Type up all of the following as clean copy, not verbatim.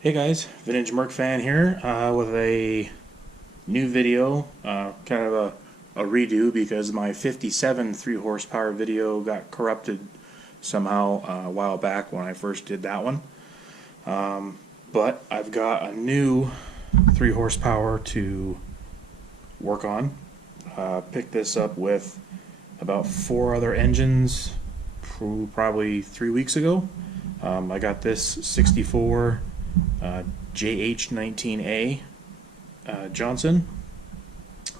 Hey guys, Vintage Merc Fan here with a new video, kind of a redo because my 57 3 horsepower video got corrupted somehow a while back when I first did that one. But I've got a new 3 horsepower to work on. Picked this up with about 4 other engines probably 3 weeks ago. I got this 64 JH19A Johnson,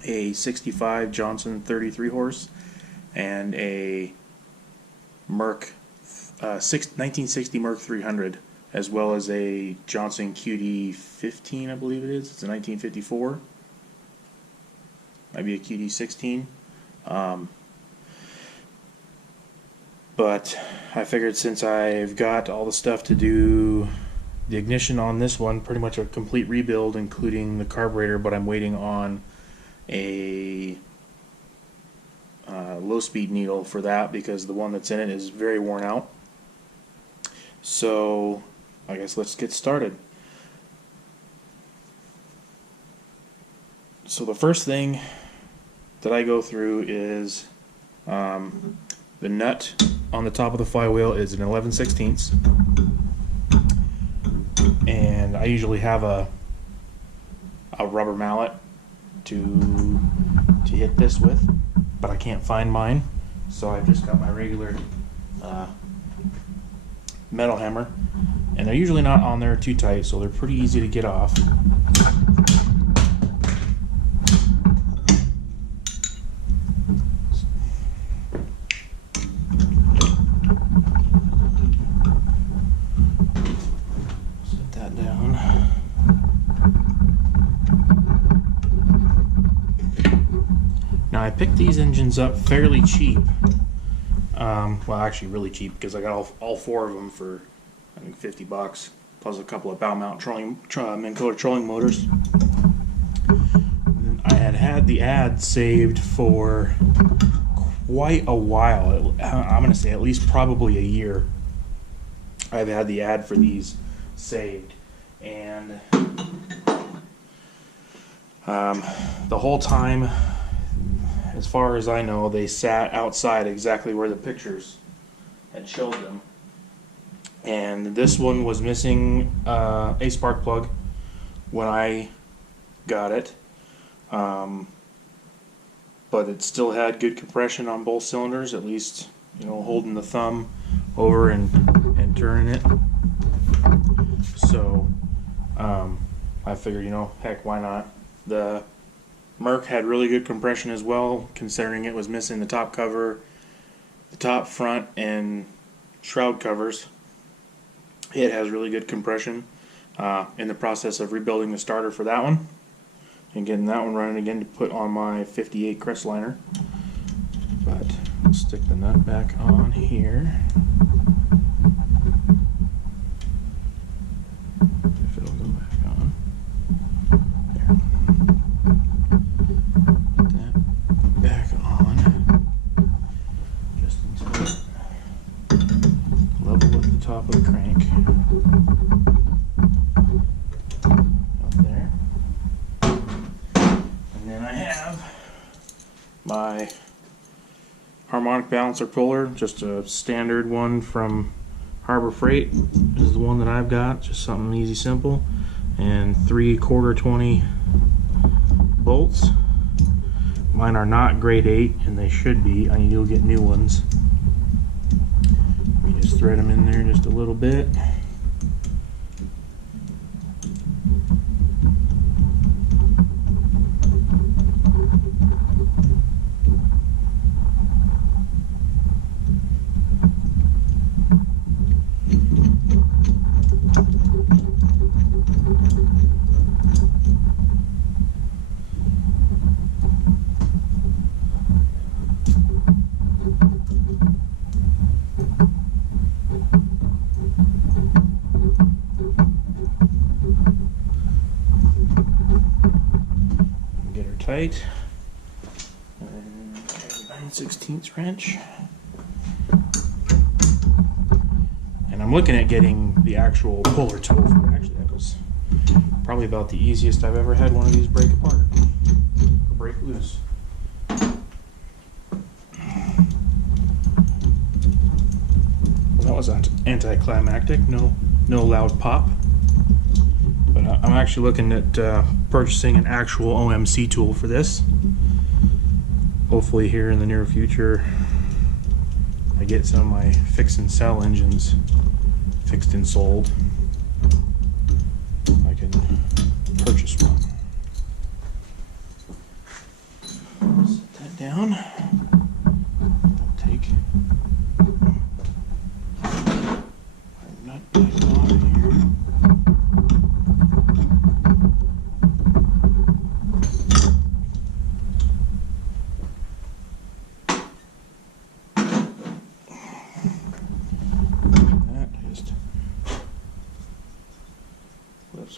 a 65 Johnson 33 horse, and a Merc 1960 Merc 300, as well as a Johnson QD15, I believe it is. It's a 1954. Might be a QD16. But I figured since I've got all the stuff to do the ignition on this one, pretty much a complete rebuild, including the carburetor, but I'm waiting on a low-speed needle for that because the one that's in it is very worn out. So I guess let's get started. So the first thing that I go through is the nut on the top of the flywheel is an 11/16, and I usually have a rubber mallet to hit this with, but I can't find mine, so I've just got my regular metal hammer, and they're usually not on there too tight, so they're pretty easy to get off. Now I picked these engines up fairly cheap. Well, actually really cheap because I got all 4 of them for I think $50, plus a couple of bow mount Minn Kota trolling motors. I had the ad saved for quite a while. I'm going to say at least probably a year. I've had the ad for these saved, and the whole time, as far as I know, they sat outside exactly where the pictures had showed them. And this one was missing a spark plug when I got it, but it still had good compression on both cylinders, at least, you know, holding the thumb over and turning it. So I figured, you know, heck, why not? The Merc had really good compression as well, considering it was missing the top cover, the top, front, and shroud covers. It has really good compression. In the process of rebuilding the starter for that one and getting that one running again to put on my 58 Crestliner. But let's stick the nut back on here. If it'll go back on. There. Put that back on just until it level with the top of the crank. Up there. And then I have my harmonic balancer puller, just a standard one from Harbor Freight. This is the one that I've got, just something easy, simple, and 3/4 20 bolts. Mine are not grade 8, and they should be. I need to go get new ones. Let me just thread them in there just a little bit. Tight, and 9/16 wrench, and I'm looking at getting the actual puller tool for it. Actually, that goes Probably about the easiest I've ever had one of these break apart or break loose. Well, that was anticlimactic. No loud pop. But I'm actually looking at purchasing an actual OMC tool for this. Hopefully here in the near future I get some of my fix and sell engines fixed and sold. I can purchase one. Set that down. I'll take my nut back off here.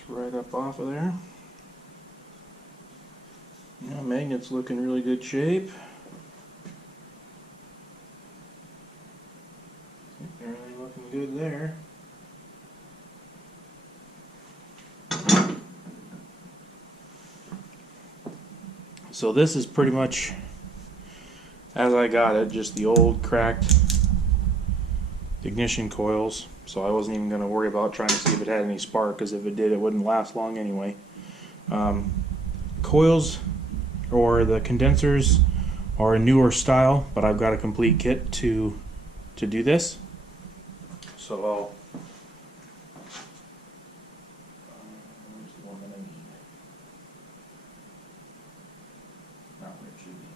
Right up off of there. Yeah, magnet's looking really good shape. Everything looking good there. So this is pretty much as I got it, just the old cracked ignition coils. So I wasn't even going to worry about trying to see if it had any spark, because if it did, it wouldn't last long anyway. Coils or the condensers are a newer style, but I've got a complete kit to do this. So I'll where's the one that I need? Not where it should be.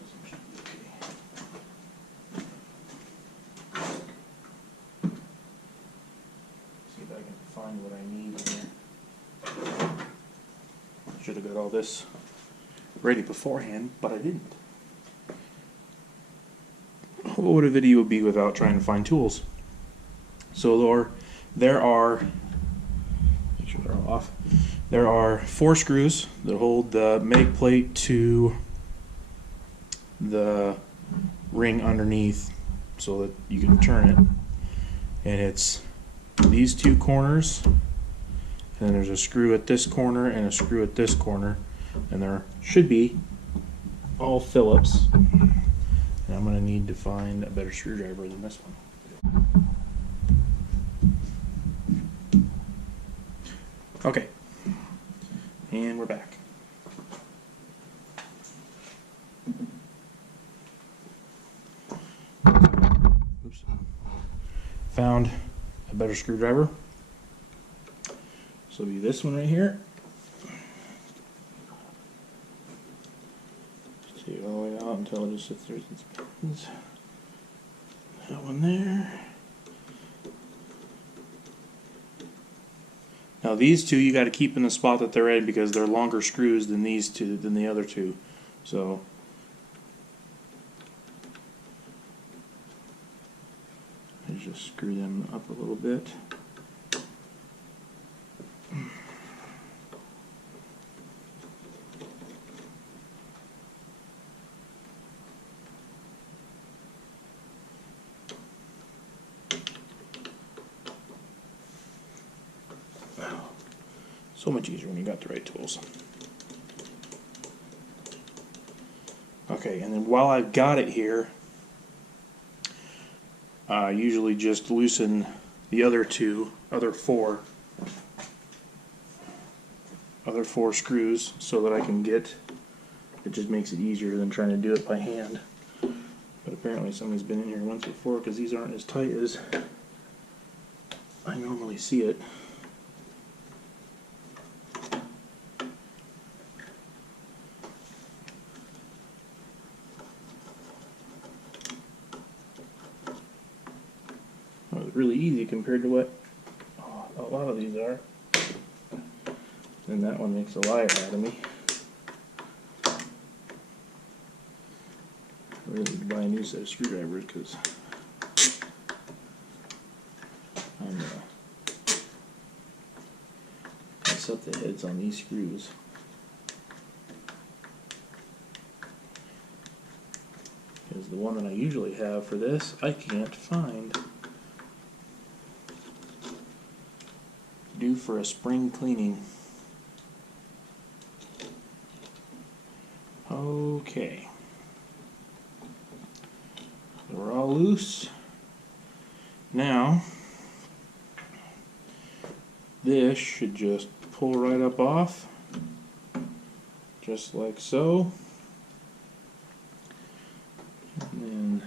This one should be okay. See if I can find what I need here. Should have got all this ready beforehand, but I didn't. What would a video be without trying to find tools? So there are, make sure they're all off. There are 4 screws that hold the mag plate to the ring underneath so that you can turn it. And it's these 2 corners, and then there's a screw at this corner and a screw at this corner, and there should be all Phillips. And I'm going to need to find a better screwdriver than this one. Okay, and we're back. Oops. Found a better screwdriver. So it'll be this one right here. Just take it all the way out until it just sits there and spins. That one there. Now these 2 you got to keep in the spot that they're in, because they're longer screws than these 2, than the other 2. So I just screw them up a little bit. So much easier when you got the right tools. Okay, and then while I've got it here, I usually just loosen the other four screws so that I can get, it just makes it easier than trying to do it by hand. But apparently somebody's been in here once before, because these aren't as tight as I normally see it. Really easy compared to what a lot of these are. And that one makes a liar out of me. I really need to buy a new set of screwdrivers, because I'm mess up the heads on these screws. Because the one that I usually have for this, I can't find. due for a spring cleaning. Okay. We're all loose. Now, this should just pull right up off, just like so. And then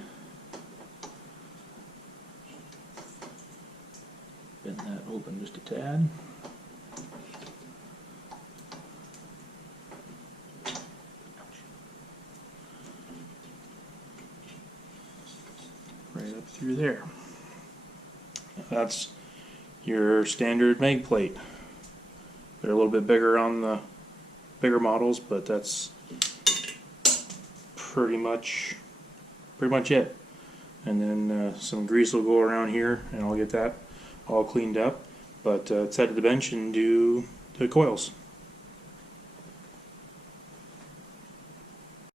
bend that open just a tad. Right up through there. That's your standard mag plate. They're a little bit bigger on the bigger models, but that's pretty much it. And then some grease will go around here, and I'll get that all cleaned up. But let's head to the bench and do the coils.